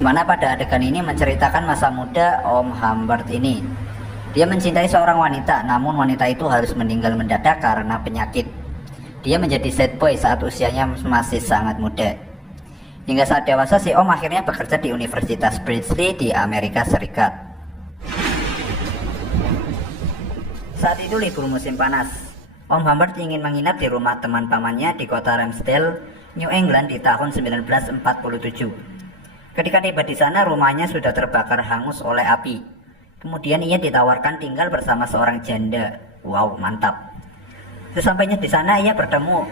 Dimana pada adegan ini menceritakan masa muda Om Humbert ini. Dia mencintai seorang wanita, namun wanita itu harus meninggal mendadak karena penyakit. Dia menjadi sad boy saat usianya masih sangat muda. Hingga saat dewasa si Om akhirnya bekerja di Universitas Berkeley di Amerika Serikat. Saat itu libur musim panas. Om Humbert ingin menginap di rumah teman pamannya di kota Ramsdale, New England di tahun 1947. Ketika tiba di sana, rumahnya sudah terbakar hangus oleh api. Kemudian ia ditawarkan tinggal bersama seorang janda. Wow, mantap. Sesampainya di sana, ia bertemu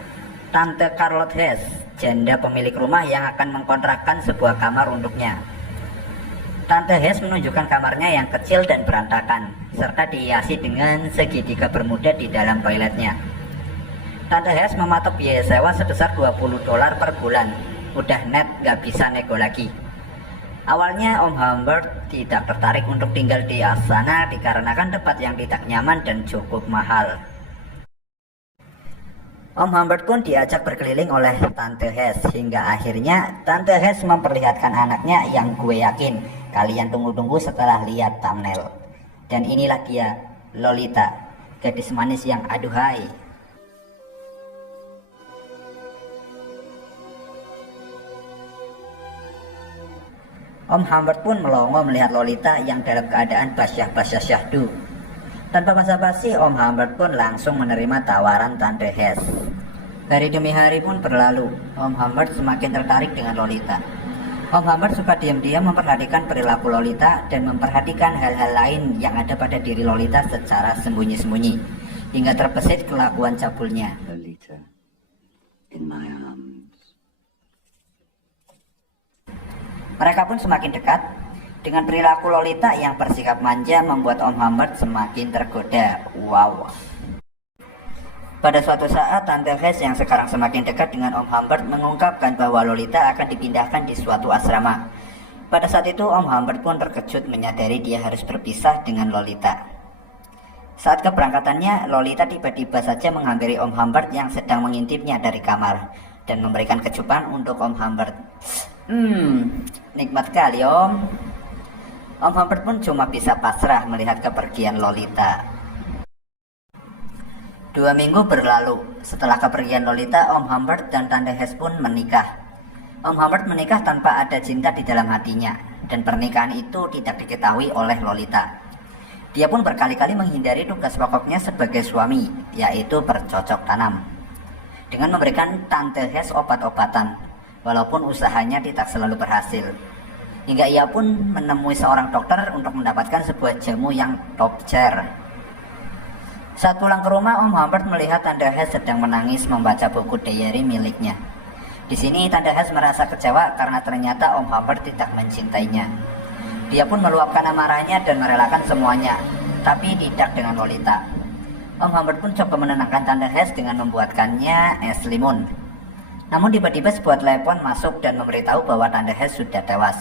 Tante Charlotte Hess, janda pemilik rumah yang akan mengkontrakkan sebuah kamar untuknya. Tante Hess menunjukkan kamarnya yang kecil dan berantakan, serta dihiasi dengan segitiga bermuda di dalam toiletnya. Tante Hess mematok biaya sewa sebesar $20 per bulan. Udah net, gak bisa nego lagi. Awalnya Om Humbert tidak tertarik untuk tinggal di sana dikarenakan tempat yang tidak nyaman dan cukup mahal. Om Humbert pun diajak berkeliling oleh Tante Hess hingga akhirnya Tante Hess memperlihatkan anaknya yang gue yakin kalian tunggu-tunggu setelah lihat thumbnail. Dan inilah dia, Lolita, gadis manis yang aduhai. Om Humbert pun melongo melihat Lolita yang dalam keadaan basyah-basyah syahdu. Tanpa basa-basi, Om Humbert pun langsung menerima tawaran Tante Hess. Hari demi hari pun berlalu, Om Humbert semakin tertarik dengan Lolita. Om Humbert suka diam-diam memperhatikan perilaku Lolita dan memperhatikan hal-hal lain yang ada pada diri Lolita secara sembunyi-sembunyi, hingga terbesit kelakuan cabulnya. Lolita, in my arms. Mereka pun semakin dekat. Dengan perilaku Lolita yang bersikap manja membuat Om Humbert semakin tergoda. Wow. Pada suatu saat Tante Hess yang sekarang semakin dekat dengan Om Humbert mengungkapkan bahwa Lolita akan dipindahkan di suatu asrama. Pada saat itu Om Humbert pun terkejut menyadari dia harus berpisah dengan Lolita. Saat keberangkatannya, Lolita tiba-tiba saja menghampiri Om Humbert yang sedang mengintipnya dari kamar dan memberikan kecupan untuk Om Humbert. Nikmat kali Om. Om Humbert pun cuma bisa pasrah melihat kepergian Lolita. 2 minggu berlalu. Setelah kepergian Lolita, Om Humbert dan Tante Hess pun menikah. Om Humbert menikah tanpa ada cinta di dalam hatinya, dan pernikahan itu tidak diketahui oleh Lolita. Dia pun berkali-kali menghindari tugas pokoknya sebagai suami, yaitu bercocok tanam, dengan memberikan Tante Hess obat-obatan, walaupun usahanya tidak selalu berhasil. Hingga ia pun menemui seorang dokter untuk mendapatkan sebuah jamu yang top tier. Saat pulang ke rumah, Om Humbert melihat Tante Hess sedang menangis membaca buku diary miliknya. Di sini Tante Hess merasa kecewa karena ternyata Om Humbert tidak mencintainya. Dia pun meluapkan amarahnya dan merelakan semuanya, tapi tidak dengan Lolita. Om Humbert pun coba menenangkan Tante Hess dengan membuatkannya es limun. Namun tiba-tiba sebuah telepon masuk dan memberitahu bahwa Tante Hess sudah tewas.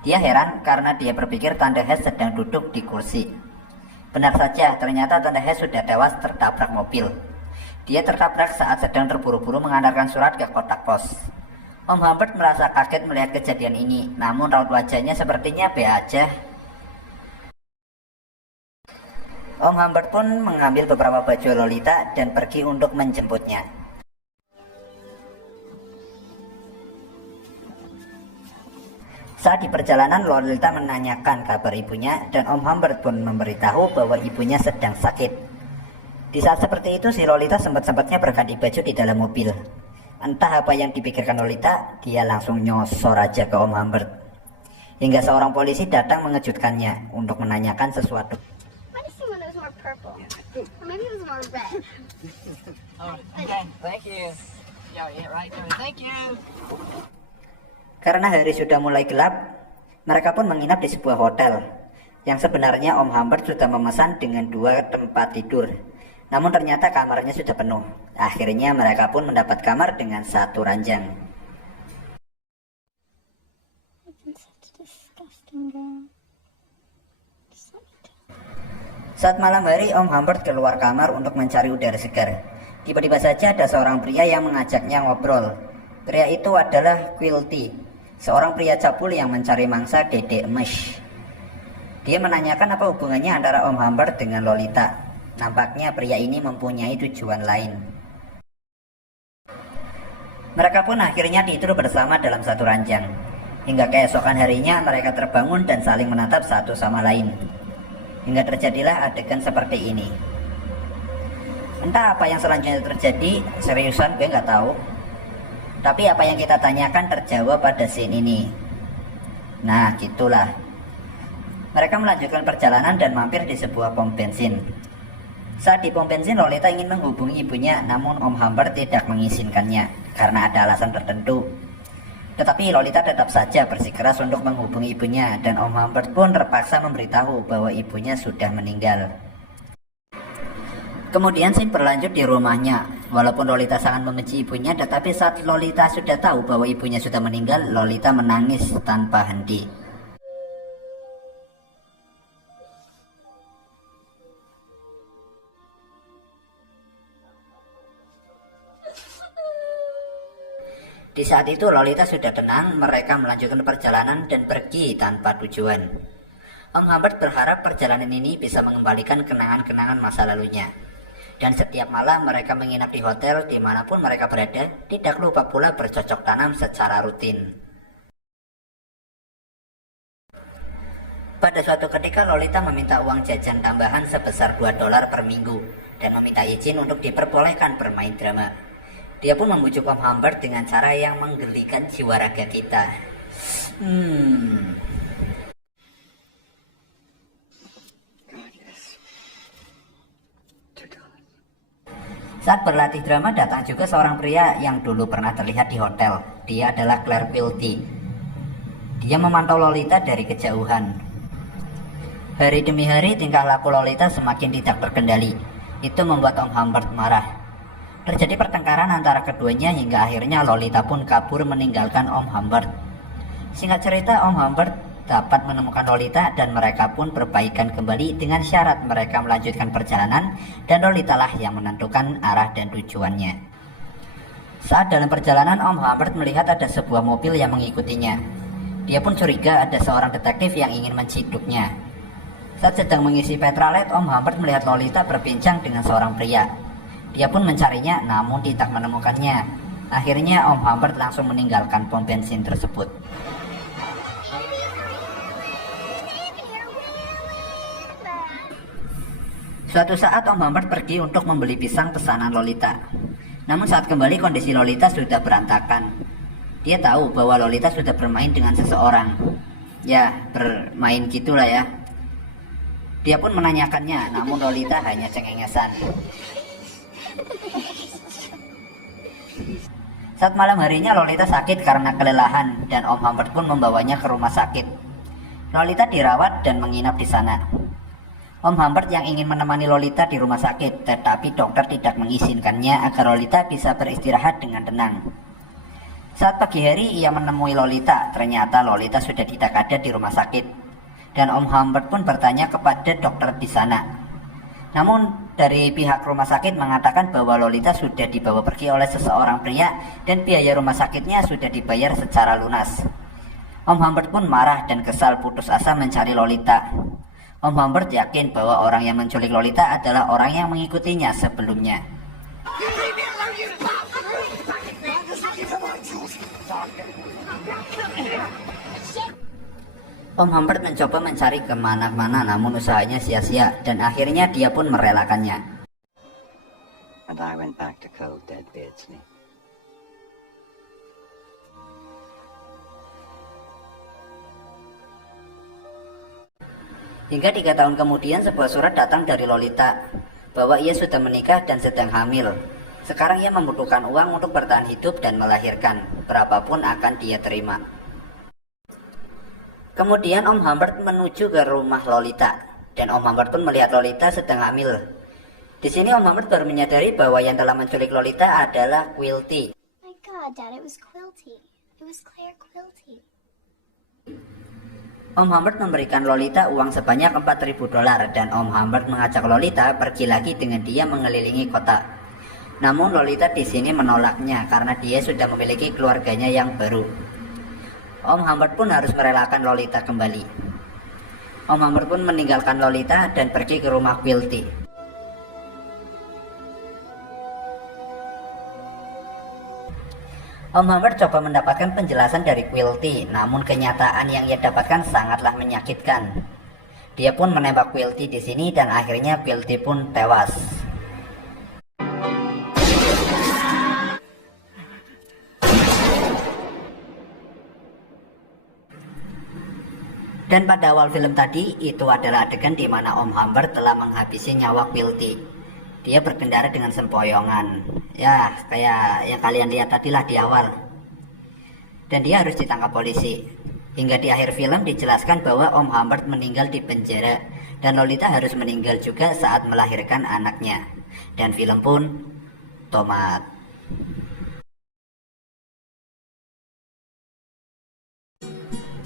Dia heran karena dia berpikir Tante Hess sedang duduk di kursi. Benar saja, ternyata Tante Hess sudah tewas tertabrak mobil. Dia tertabrak saat sedang terburu-buru mengantarkan surat ke kotak pos. Om Humbert merasa kaget melihat kejadian ini, namun raut wajahnya sepertinya be aja. Om Humbert pun mengambil beberapa baju Lolita dan pergi untuk menjemputnya. Saat di perjalanan, Lolita menanyakan kabar ibunya dan Om Humbert pun memberitahu bahwa ibunya sedang sakit. Di saat seperti itu, si Lolita sempat-sempatnya berganti baju di dalam mobil. Entah apa yang dipikirkan Lolita, dia langsung nyosor aja ke Om Humbert. Hingga seorang polisi datang mengejutkannya untuk menanyakan sesuatu. Karena hari sudah mulai gelap, mereka pun menginap di sebuah hotel yang sebenarnya Om Humbert sudah memesan dengan 2 tempat tidur. Namun ternyata kamarnya sudah penuh. Akhirnya mereka pun mendapat kamar dengan 1 ranjang. Saat malam hari, Om Humbert keluar kamar untuk mencari udara segar. Tiba-tiba saja ada seorang pria yang mengajaknya ngobrol. Pria itu adalah Quilty, seorang pria cabul yang mencari mangsa Dede Emesh. Dia menanyakan apa hubungannya antara Om Humbert dengan Lolita. Nampaknya pria ini mempunyai tujuan lain. Mereka pun akhirnya tidur bersama dalam satu ranjang. Hingga keesokan harinya mereka terbangun dan saling menatap satu sama lain. Hingga terjadilah adegan seperti ini. Entah apa yang selanjutnya terjadi, seriusan gue nggak tahu. Tapi apa yang kita tanyakan terjawab pada scene ini. Nah, gitulah. Mereka melanjutkan perjalanan dan mampir di sebuah pom bensin. Saat di pom bensin, Lolita ingin menghubungi ibunya, namun Om Humbert tidak mengizinkannya karena ada alasan tertentu. Tetapi Lolita tetap saja bersikeras untuk menghubungi ibunya, dan Om Humbert pun terpaksa memberitahu bahwa ibunya sudah meninggal. Kemudian scene berlanjut di rumahnya. Walaupun Lolita sangat membenci ibunya, tetapi saat Lolita sudah tahu bahwa ibunya sudah meninggal, Lolita menangis tanpa henti. Di saat itu Lolita sudah tenang, mereka melanjutkan perjalanan dan pergi tanpa tujuan. Om Humbert berharap perjalanan ini bisa mengembalikan kenangan-kenangan masa lalunya. Dan setiap malam mereka menginap di hotel dimanapun mereka berada, tidak lupa pula bercocok tanam secara rutin. Pada suatu ketika Lolita meminta uang jajan tambahan sebesar $2 per minggu dan meminta izin untuk diperbolehkan bermain drama. Dia pun membujuk Om Humbert dengan cara yang menggelikan jiwa raga kita. Saat berlatih drama datang juga seorang pria yang dulu pernah terlihat di hotel. Dia adalah Claire Quilty. Dia memantau Lolita dari kejauhan. Hari demi hari tingkah laku Lolita semakin tidak terkendali. Itu membuat Om Humbert marah. Terjadi pertengkaran antara keduanya hingga akhirnya Lolita pun kabur meninggalkan Om Humbert. Singkat cerita, Om Humbert dapat menemukan Lolita dan mereka pun berbaikan kembali dengan syarat mereka melanjutkan perjalanan dan Lolita lah yang menentukan arah dan tujuannya. Saat dalam perjalanan, Om Humbert melihat ada sebuah mobil yang mengikutinya. Dia pun curiga ada seorang detektif yang ingin menciduknya. Saat sedang mengisi petralet, Om Humbert melihat Lolita berbincang dengan seorang pria. Dia pun mencarinya namun tidak menemukannya. Akhirnya Om Humbert langsung meninggalkan pom bensin tersebut. Suatu saat Om Humbert pergi untuk membeli pisang pesanan Lolita. Namun saat kembali kondisi Lolita sudah berantakan. Dia tahu bahwa Lolita sudah bermain dengan seseorang. Ya, bermain gitulah ya. Dia pun menanyakannya, namun Lolita hanya cengengesan. Saat malam harinya Lolita sakit karena kelelahan dan Om Humbert pun membawanya ke rumah sakit. Lolita dirawat dan menginap di sana. Om Humbert yang ingin menemani Lolita di rumah sakit, tetapi dokter tidak mengizinkannya agar Lolita bisa beristirahat dengan tenang. Saat pagi hari ia menemui Lolita, ternyata Lolita sudah tidak ada di rumah sakit. Dan Om Humbert pun bertanya kepada dokter di sana. Namun dari pihak rumah sakit mengatakan bahwa Lolita sudah dibawa pergi oleh seseorang pria dan biaya rumah sakitnya sudah dibayar secara lunas. Om Humbert pun marah dan kesal putus asa mencari Lolita. Om Humbert yakin bahwa orang yang menculik Lolita adalah orang yang mengikutinya sebelumnya. Om Humbert mencoba mencari kemana-mana namun usahanya sia-sia dan akhirnya dia pun merelakannya. And I went back to cold dead Beardsley. Hingga 3 tahun kemudian sebuah surat datang dari Lolita bahwa ia sudah menikah dan sedang hamil. Sekarang ia membutuhkan uang untuk bertahan hidup dan melahirkan, berapapun akan dia terima. Kemudian Om Humbert menuju ke rumah Lolita dan Om Humbert pun melihat Lolita sedang hamil. Di sini Om Humbert baru menyadari bahwa yang telah menculik Lolita adalah Quilty. My God, Dad, it was Quilty. It was Claire Quilty. Om Humbert memberikan Lolita uang sebanyak $4.000 dan Om Humbert mengajak Lolita pergi lagi dengan dia mengelilingi kota. Namun Lolita di sini menolaknya karena dia sudah memiliki keluarganya yang baru. Om Humbert pun harus merelakan Lolita kembali. Om Humbert pun meninggalkan Lolita dan pergi ke rumah Quilty. Om Humbert coba mendapatkan penjelasan dari Quilty, namun kenyataan yang ia dapatkan sangatlah menyakitkan. Dia pun menembak Quilty di sini dan akhirnya Quilty pun tewas. Dan pada awal film tadi, itu adalah adegan di mana Om Humbert telah menghabisi nyawa Quilty. Dia berkendara dengan sempoyongan. Ya, kayak yang kalian lihat tadilah di awal. Dan dia harus ditangkap polisi. Hingga di akhir film dijelaskan bahwa Om Humbert meninggal di penjara. Dan Lolita harus meninggal juga saat melahirkan anaknya. Dan film pun tamat.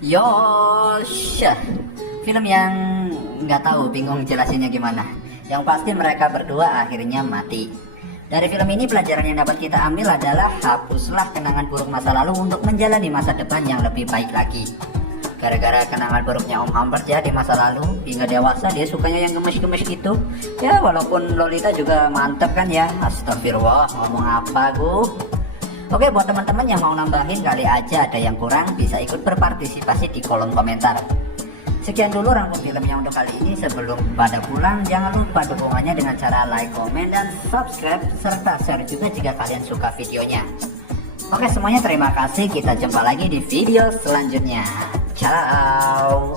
Yosh, film yang nggak tahu, bingung jelasinnya gimana. Yang pasti mereka berdua akhirnya mati. Dari film ini pelajaran yang dapat kita ambil adalah hapuslah kenangan buruk masa lalu untuk menjalani masa depan yang lebih baik lagi. Gara-gara kenangan buruknya Om Humbert ya di masa lalu, hingga dewasa dia sukanya yang gemes-gemes gitu. Ya walaupun Lolita juga mantep kan ya. Astagfirullah, ngomong apa gue. Oke, buat teman-teman yang mau nambahin kali aja ada yang kurang, bisa ikut berpartisipasi di kolom komentar. Sekian dulu rangkum filmnya untuk kali ini. Sebelum pada pulang, jangan lupa dukungannya dengan cara like, komen, dan subscribe, serta share juga jika kalian suka videonya. Oke semuanya, terima kasih. Kita jumpa lagi di video selanjutnya. Ciao.